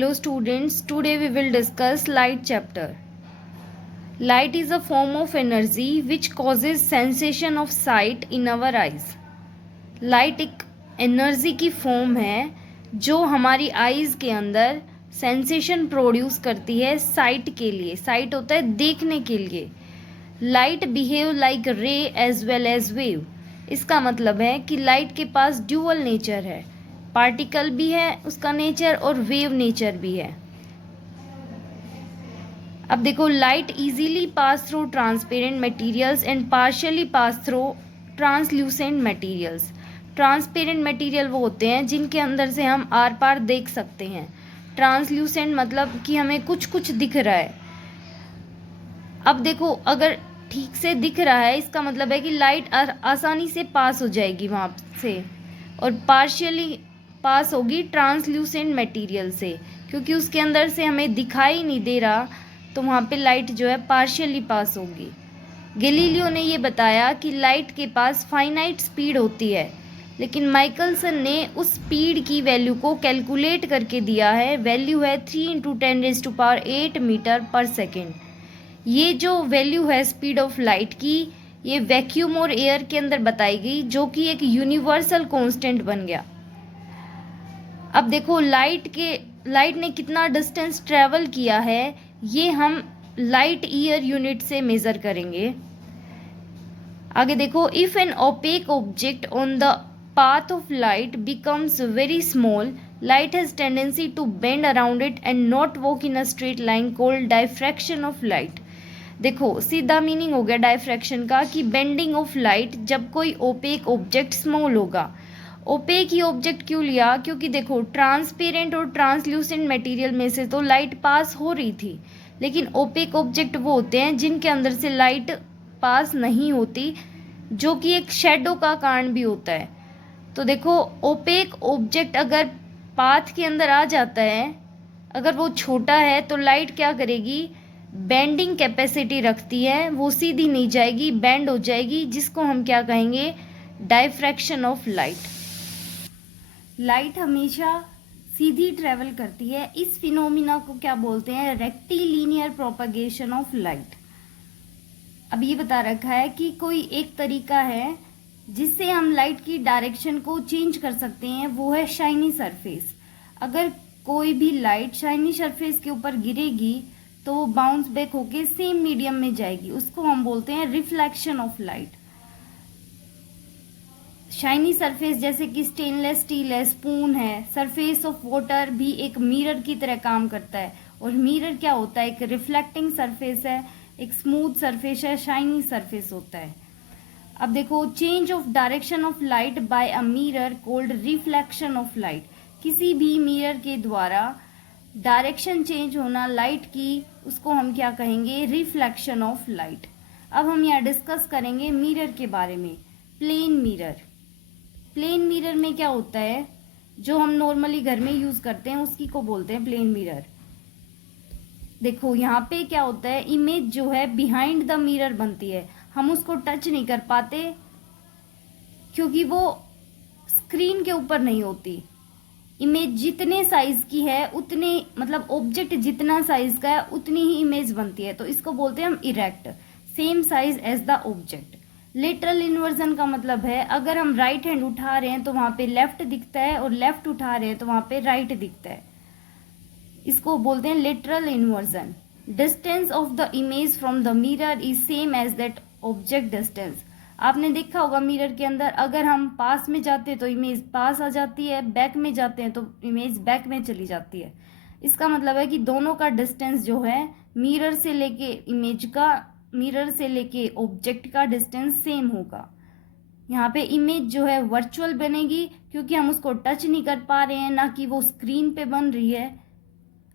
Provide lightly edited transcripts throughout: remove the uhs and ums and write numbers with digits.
Hello students, today we will discuss light chapter. Light is a form of energy which causes sensation of sight in our eyes. Light एक energy की form है जो हमारी eyes के अंदर sensation produce करती है site के लिए. साइट होता है देखने के लिए. लाइट बिहेव लाइक रे एज वेल एज वेव. इसका मतलब है कि लाइट के पास ड्यूअल नेचर है. पार्टिकल भी है उसका नेचर और वेव नेचर भी है. अब देखो, light easily pass through transparent materials and partially pass through translucent materials. Transparent material वो होते हैं जिनके अंदर से हम आर पार देख सकते हैं. ट्रांसल्यूसेंट मतलब कि हमें कुछ कुछ दिख रहा है. अब देखो, अगर ठीक से दिख रहा है इसका मतलब है कि लाइट आसानी से पास हो जाएगी वहाँ से, और पार्शियली पास होगी ट्रांसल्यूसेंट मटेरियल से, क्योंकि उसके अंदर से हमें दिखाई नहीं दे रहा, तो वहाँ पे लाइट जो है पार्शियली पास होगी. गैलीलियो ने ये बताया कि लाइट के पास फाइनाइट स्पीड होती है, लेकिन माइकलसन ने उस स्पीड की वैल्यू को कैलकुलेट करके दिया है. वैल्यू है 3 × 10⁸ मीटर पर सेकेंड. ये जो वैल्यू है स्पीड ऑफ लाइट की, ये वैक्यूम और एयर के अंदर बताई गई, जो कि एक यूनिवर्सल कांस्टेंट बन गया. अब देखो, लाइट ने कितना डिस्टेंस ट्रेवल किया है ये हम लाइट ईयर यूनिट से मेज़र करेंगे. आगे देखो, if an opaque object on the path of light becomes very small, light has tendency to bend around it and not walk in a straight line called diffraction of light. देखो, सीधा meaning हो गया diffraction का कि bending of light. जब कोई opaque object small होगा. OPEC ही object क्यों लिया? क्योंकि देखो, ट्रांसपेरेंट और ट्रांसल्यूसेंट मटेरियल में से तो लाइट पास हो रही थी, लेकिन ओपेक ऑब्जेक्ट वो होते हैं जिनके अंदर से लाइट पास नहीं होती, जो कि एक शेडो का कारण भी होता है. तो देखो, ओपेक ऑब्जेक्ट अगर पाथ के अंदर आ जाता है, अगर वो छोटा है, तो लाइट क्या करेगी? बेंडिंग कैपेसिटी रखती है, वो सीधी नहीं जाएगी, बेंड हो जाएगी, जिसको हम क्या कहेंगे? Diffraction of light. लाइट हमेशा सीधी ट्रेवल करती है. इस फिनोमिना को क्या बोलते हैं? Rectilinear propagation of light. अब ये बता रखा है कि कोई एक तरीका है जिससे हम लाइट की डायरेक्शन को चेंज कर सकते हैं, वो है शाइनी सरफेस. अगर कोई भी लाइट शाइनी सरफेस के ऊपर गिरेगी तो वो बाउंस बैक होके सेम मीडियम में जाएगी. उसको हम बोलते हैं reflection of light. Shiny surface जैसे कि स्टेनलेस स्टील है, स्पून है. सरफेस ऑफ वाटर भी एक मिरर की तरह काम करता है. और मिरर क्या होता है? एक रिफ्लेक्टिंग सरफेस है, एक स्मूथ सरफेस है, शाइनी सरफेस होता है. अब देखो, change of direction of light by a mirror cold reflection of light. किसी भी मिरर के द्वारा डायरेक्शन चेंज होना लाइट की, उसको हम क्या कहेंगे? Reflection of light. अब हम यहाँ डिस्कस करेंगे मिरर के बारे में. Plane mirror. प्लेन मिरर में क्या होता है? जो हम नॉर्मली घर में यूज करते हैं उसकी को बोलते हैं प्लेन मिरर. देखो, यहाँ पे क्या होता है? इमेज जो है बिहाइंड द मिरर बनती है. हम उसको टच नहीं कर पाते क्योंकि वो स्क्रीन के ऊपर नहीं होती. इमेज जितने साइज की है उतने, मतलब ऑब्जेक्ट जितना साइज का है उतनी ही इमेज बनती है. तो इसको बोलते हैं हम erect, same size as the object. Lateral inversion का मतलब है, अगर हम राइट हैंड उठा रहे हैं तो वहाँ पे लेफ्ट दिखता है, और लेफ्ट उठा रहे हैं तो वहाँ पे राइट दिखता है. इसको बोलते हैं lateral inversion. Distance of the image from the mirror is same as that object distance. आपने देखा होगा मिरर के अंदर, अगर हम पास में जाते हैं तो इमेज पास आ जाती है, बैक में जाते हैं तो इमेज बैक में चली जाती है. इसका मतलब है कि दोनों का डिस्टेंस जो है मिरर से लेके इमेज का, मिरर से लेके ऑब्जेक्ट का डिस्टेंस सेम होगा. यहाँ पे इमेज जो है वर्चुअल बनेगी क्योंकि हम उसको टच नहीं कर पा रहे हैं, ना कि वो स्क्रीन पे बन रही है.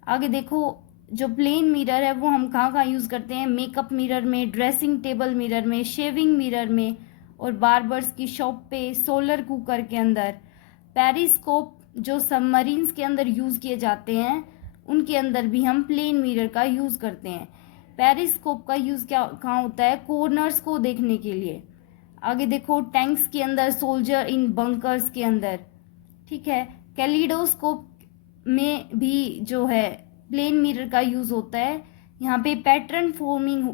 आगे देखो, जो प्लेन मिरर है वो हम कहाँ कहाँ यूज़ करते हैं? मेकअप मिरर में, ड्रेसिंग टेबल मिरर में, शेविंग मिरर में, और बार्बर्स की शॉप पे, सोलर कुकर के अंदर. पेरिस्कोप जो सबमरीन्स के अंदर यूज़ किए जाते हैं उनके अंदर भी हम प्लेन मिरर का यूज़ करते हैं. पेरिस्कोप का यूज़ क्या कहाँ होता है? कॉर्नर्स को देखने के लिए. आगे देखो, टैंक्स के अंदर, सोल्जर इन बंकर्स के अंदर. ठीक है. कैलिडोस्कोप में भी जो है प्लेन मिरर का यूज़ होता है। यहाँ पे पैटर्न फॉर्मिंग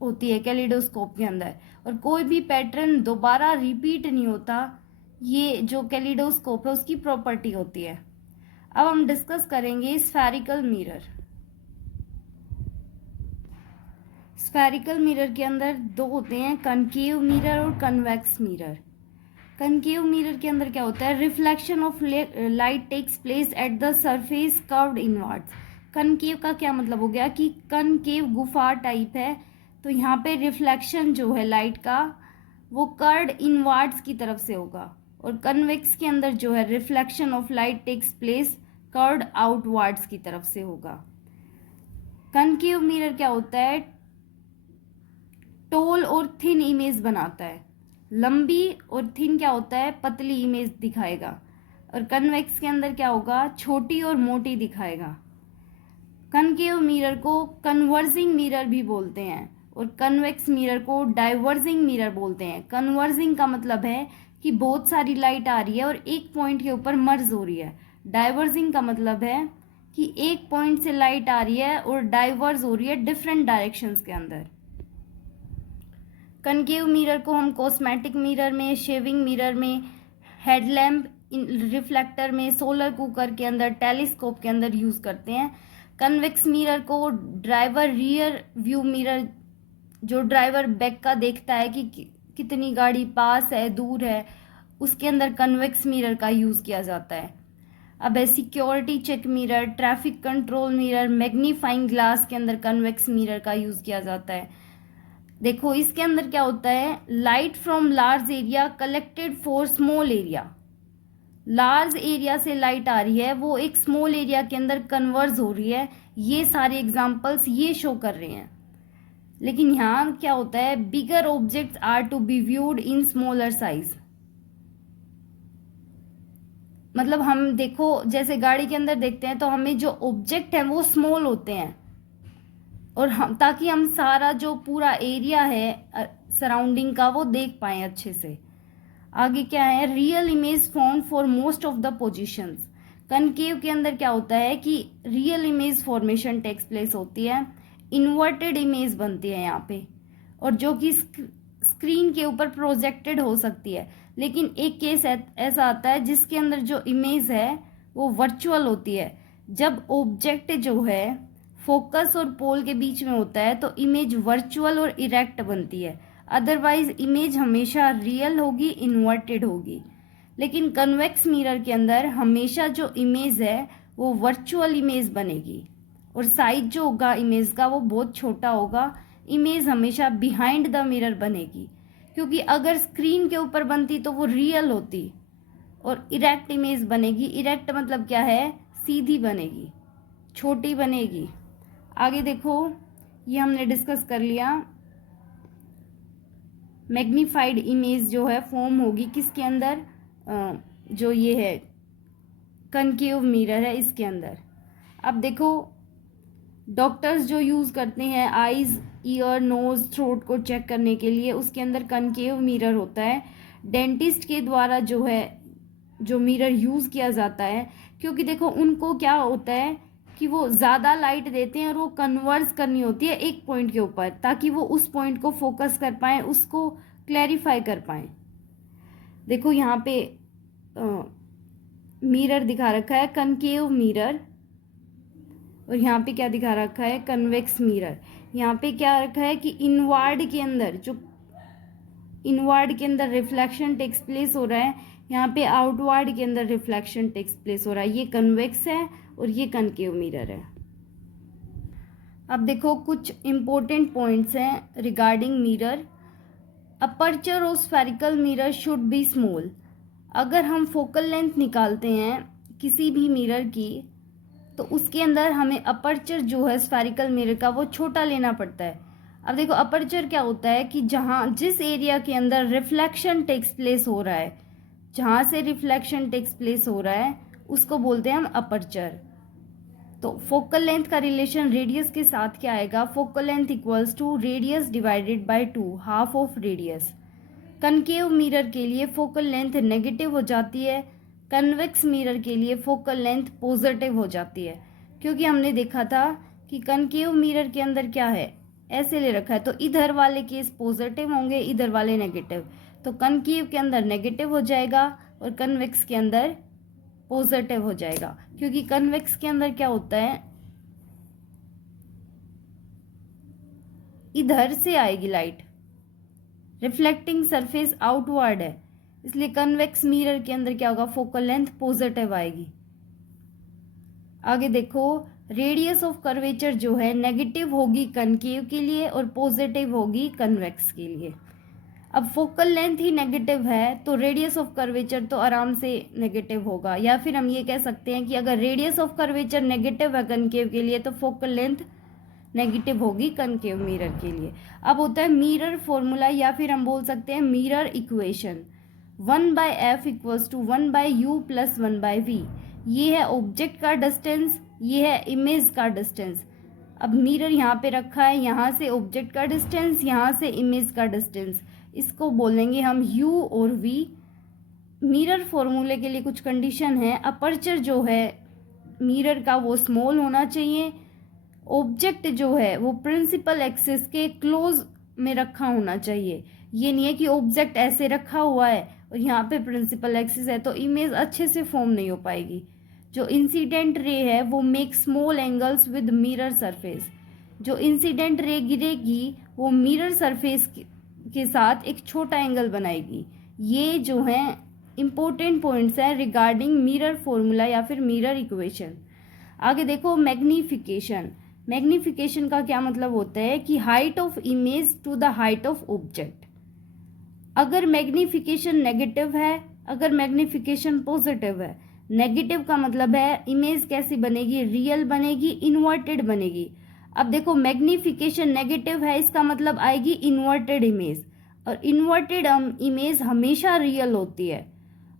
होती है कैलिडोस्कोप के अंदर, और कोई भी पैटर्न दोबारा रिपीट नहीं होता। ये जो कैलिडोस्कोप है उसकी प्रॉपर्टी होती है। अब हम डिस्कस करेंगे स्फेरिकल मिरर। स्फेरिकल मिरर के अंदर दो होते हैं, कनकेव मिरर और कन्वेक्स मिरर। कनकेव मिरर के अंदर क्या होता है, reflection of light takes place at the surface curved inwards. Concave का क्या मतलब हो गया कि कनकेव गुफा टाइप है, तो यहाँ पे रिफ्लेक्शन जो है लाइट का वो कर्व्ड इनवर्ड्स की तरफ से होगा, और कन्वेक्स के अंदर जो है reflection of light takes place curved outwards की तरफ से होगा। कनकेव मिरर क्या होता है, टोल और थिन इमेज बनाता है। लंबी और थिन क्या होता है, पतली इमेज दिखाएगा। और कन्वेक्स के अंदर क्या होगा, छोटी और मोटी दिखाएगा। कनकेव मिरर को कन्वर्जिंग मिरर भी बोलते हैं, और कन्वेक्स मिरर को डाइवर्जिंग मिरर बोलते हैं। कन्वर्जिंग का मतलब है कि बहुत सारी लाइट आ रही है और एक पॉइंट के ऊपर मर्ज हो रही है। डाइवर्जिंग का मतलब है कि एक पॉइंट से लाइट आ रही है और डाइवर्ज हो रही है डिफरेंट डायरेक्शंस के अंदर। कनकेव मिरर को हम कॉस्मेटिक मिरर में, शेविंग मिरर में, हेडलैम्प रिफ्लेक्टर में, सोलर कुकर के अंदर, टेलीस्कोप के अंदर यूज़ करते हैं। कन्वेक्स मिरर को ड्राइवर रियर व्यू मिरर, जो ड्राइवर बैक का देखता है कि कितनी गाड़ी पास है दूर है, उसके अंदर कन्वेक्स मिरर का यूज़ किया जाता है। अब है security check mirror, traffic control mirror, magnifying glass के अंदर कन्वेक्स मिरर का यूज़ किया जाता है। देखो इसके अंदर क्या होता है, light from large area collected for small area. Large area से लाइट आ रही है, वो एक स्मॉल एरिया के अंदर कन्वर्ज हो रही है। ये सारे एग्जांपल्स ये शो कर रहे हैं। लेकिन यहाँ क्या होता है, bigger objects are to be viewed in smaller size. मतलब हम देखो जैसे गाड़ी के अंदर देखते हैं तो हमें जो ऑब्जेक्ट है वो स्मॉल होते हैं, और हम ताकि हम सारा जो पूरा एरिया है सराउंडिंग का वो देख पाएँ अच्छे से। आगे क्या है, real image form for most of the positions. Concave के अंदर क्या होता है कि real image formation takes place होती है, इन्वर्टेड इमेज बनती है यहाँ पे, और जो कि स्क्रीन के ऊपर प्रोजेक्टेड हो सकती है। लेकिन एक केस ऐसा आता है जिसके अंदर जो इमेज है वो वर्चुअल होती है। जब ऑब्जेक्ट जो है फोकस और पोल के बीच में होता है तो इमेज वर्चुअल और इरेक्ट बनती है, अदरवाइज इमेज हमेशा रियल होगी, इन्वर्टेड होगी। लेकिन कन्वेक्स मिरर के अंदर हमेशा जो इमेज है वो वर्चुअल इमेज बनेगी, और साइज जो होगा इमेज का वो बहुत छोटा होगा। इमेज हमेशा बिहाइंड द मिरर बनेगी, क्योंकि अगर स्क्रीन के ऊपर बनती तो वो रियल होती, और इरेक्ट इमेज बनेगी। इरेक्ट मतलब क्या है, सीधी बनेगी, छोटी बनेगी। आगे देखो, ये हमने डिस्कस कर लिया। मैग्नीफाइड इमेज जो है फॉर्म होगी किसके अंदर, जो ये है कनकेव मिरर है इसके अंदर। अब देखो डॉक्टर्स जो यूज़ करते हैं आईज, ईयर, नोज, थ्रोट को चेक करने के लिए, उसके अंदर कनकेव मिरर होता है। डेंटिस्ट के द्वारा जो है जो मिरर यूज़ किया जाता है, क्योंकि देखो उनको क्या होता है कि वो ज़्यादा लाइट देते हैं और वो कन्वर्ज करनी होती है एक पॉइंट के ऊपर, ताकि वो उस पॉइंट को फोकस कर पाएँ, उसको क्लैरिफाई कर पाएँ। देखो यहाँ पे मिरर दिखा रखा है कनकेव मिरर, और यहाँ पे क्या दिखा रखा है, कन्वेक्स मिरर। यहाँ पे क्या रखा है कि इनवर्ड के अंदर जो इनवर्ड के अंदर रिफ्लेक्शन टेक्स प्लेस हो रहा है, यहाँ पे आउटवर्ड के अंदर रिफ्लेक्शन टेक्स प्लेस हो रहा है। ये कन्वेक्स है और ये कनकेव मिरर है। अब देखो कुछ इम्पोर्टेंट पॉइंट्स हैं regarding mirror. Aperture of spherical mirror should be small. अगर हम फोकल लेंथ निकालते हैं किसी भी मिरर की तो उसके अंदर हमें अपर्चर जो है स्फेरिकल मिरर का वो छोटा लेना पड़ता है। अब देखो अपर्चर क्या होता है कि जिस एरिया के अंदर रिफ्लेक्शन टेक्स प्लेस हो रहा है, जहाँ से रिफ्लेक्शन टेक्स प्लेस हो रहा है उसको बोलते हैं हम अपर्चर। तो फोकल लेंथ का रिलेशन रेडियस के साथ क्या आएगा, focal length equals to radius divided by 2, half of radius. Concave mirror के लिए फोकल लेंथ नेगेटिव हो जाती है, कन्वेक्स मिरर के लिए फोकल लेंथ पॉजिटिव हो जाती है, क्योंकि हमने देखा था कि कनकेव मिरर के अंदर क्या है, ऐसे ले रखा है, तो इधर वाले केस पॉजिटिव होंगे, इधर वाले नेगेटिव, तो कनकेव के अंदर नेगेटिव हो जाएगा और कन्वेक्स के अंदर पॉजिटिव हो जाएगा। क्योंकि कन्वेक्स के अंदर क्या होता है, इधर से आएगी लाइट, रिफ्लेक्टिंग सरफेस आउटवर्ड है, इसलिए कन्वेक्स मिरर के अंदर क्या होगा, फोकल लेंथ पॉजिटिव आएगी। आगे देखो, रेडियस ऑफ कर्वेचर जो है नेगेटिव होगी कनकेव के लिए और पॉजिटिव होगी कन्वेक्स के लिए। अब फोकल लेंथ ही नेगेटिव है तो रेडियस ऑफ कर्वेचर तो आराम से नेगेटिव होगा, या फिर हम ये कह सकते हैं कि अगर रेडियस ऑफ कर्वेचर नेगेटिव है कनकेव के लिए तो फोकल लेंथ नेगेटिव होगी कनकेव मिरर के लिए। अब होता है मिरर फॉर्मूला, या फिर हम बोल सकते हैं mirror equation, 1/f = 1/u + 1/v। ये है ऑब्जेक्ट का डिस्टेंस, ये है इमेज का डिस्टेंस। अब मिरर यहाँ पे रखा है, यहाँ से ऑब्जेक्ट का डिस्टेंस, यहाँ से इमेज का डिस्टेंस, इसको बोलेंगे हम u और v। मिरर फॉर्मूले के लिए कुछ कंडीशन है, अपर्चर जो है मिरर का वो स्मॉल होना चाहिए, ऑब्जेक्ट जो है वो प्रिंसिपल एक्सिस के क्लोज में रखा होना चाहिए। ये नहीं है कि ऑब्जेक्ट ऐसे रखा हुआ है और यहाँ पे प्रिंसिपल एक्सिस है तो इमेज अच्छे से फॉर्म नहीं हो पाएगी। जो इंसिडेंट रे है वो make small angles with mirror surface, जो इंसिडेंट रे गिरेगी वो मिरर सरफेस के साथ एक छोटा एंगल बनाएगी। ये जो है इम्पोर्टेंट पॉइंट्स हैं रिगार्डिंग मिरर फॉर्मूला या फिर मिरर इक्वेशन। आगे देखो, मैग्नीफिकेशन। मैग्नीफिकेशन का क्या मतलब होता है कि height of image to the height of object. अगर मैग्नीफिकेशन नेगेटिव है, अगर मैग्नीफिकेशन पॉजिटिव है, नेगेटिव का मतलब है इमेज कैसी बनेगी, रियल बनेगी, इन्वर्टेड बनेगी। अब देखो, मैग्नीफिकेशन नेगेटिव है, इसका मतलब आएगी इन्वर्टेड इमेज, और इन्वर्टेड इमेज हमेशा रियल होती है।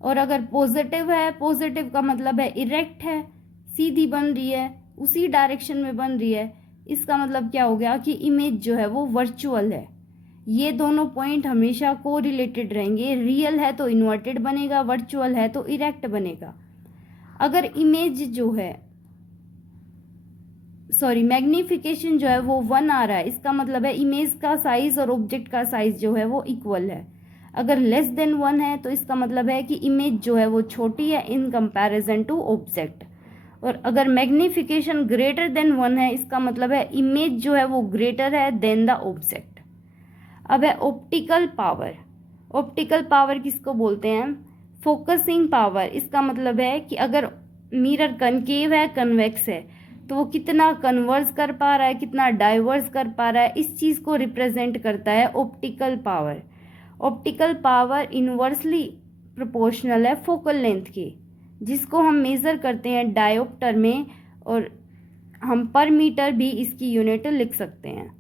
और अगर पॉजिटिव है, पॉजिटिव का मतलब है इरेक्ट है, सीधी बन रही है, उसी डायरेक्शन में बन रही है, इसका मतलब क्या हो गया कि इमेज जो है वो वर्चुअल है। ये दोनों पॉइंट हमेशा को रिलेटेड रहेंगे, रियल है तो इन्वर्टेड बनेगा, वर्चुअल है तो इरेक्ट बनेगा। अगर इमेज जो है मैग्नीफिकेशन जो है वो 1 आ रहा है, इसका मतलब है इमेज का साइज और ऑब्जेक्ट का साइज जो है वो इक्वल है। अगर लेस देन 1 है तो इसका मतलब है कि इमेज जो है वो छोटी है इन कंपैरिजन टू ऑब्जेक्ट। और अगर मैग्नीफिकेशन ग्रेटर देन 1 है, इसका मतलब है इमेज जो है वो ग्रेटर है देन द ऑब्जेक्ट। अब है ऑप्टिकल पावर। ऑप्टिकल पावर किसको बोलते हैं, फोकसिंग पावर। इसका मतलब है कि अगर मिरर कनकेव है, कन्वेक्स है, तो वो कितना कन्वर्स कर पा रहा है, कितना डाइवर्स कर पा रहा है, इस चीज़ को रिप्रेजेंट करता है optical power. Optical power inversely proportional है फोकल लेंथ की, जिसको हम मेज़र करते हैं डायोप्टर में, और हम पर मीटर भी इसकी यूनिट लिख सकते हैं।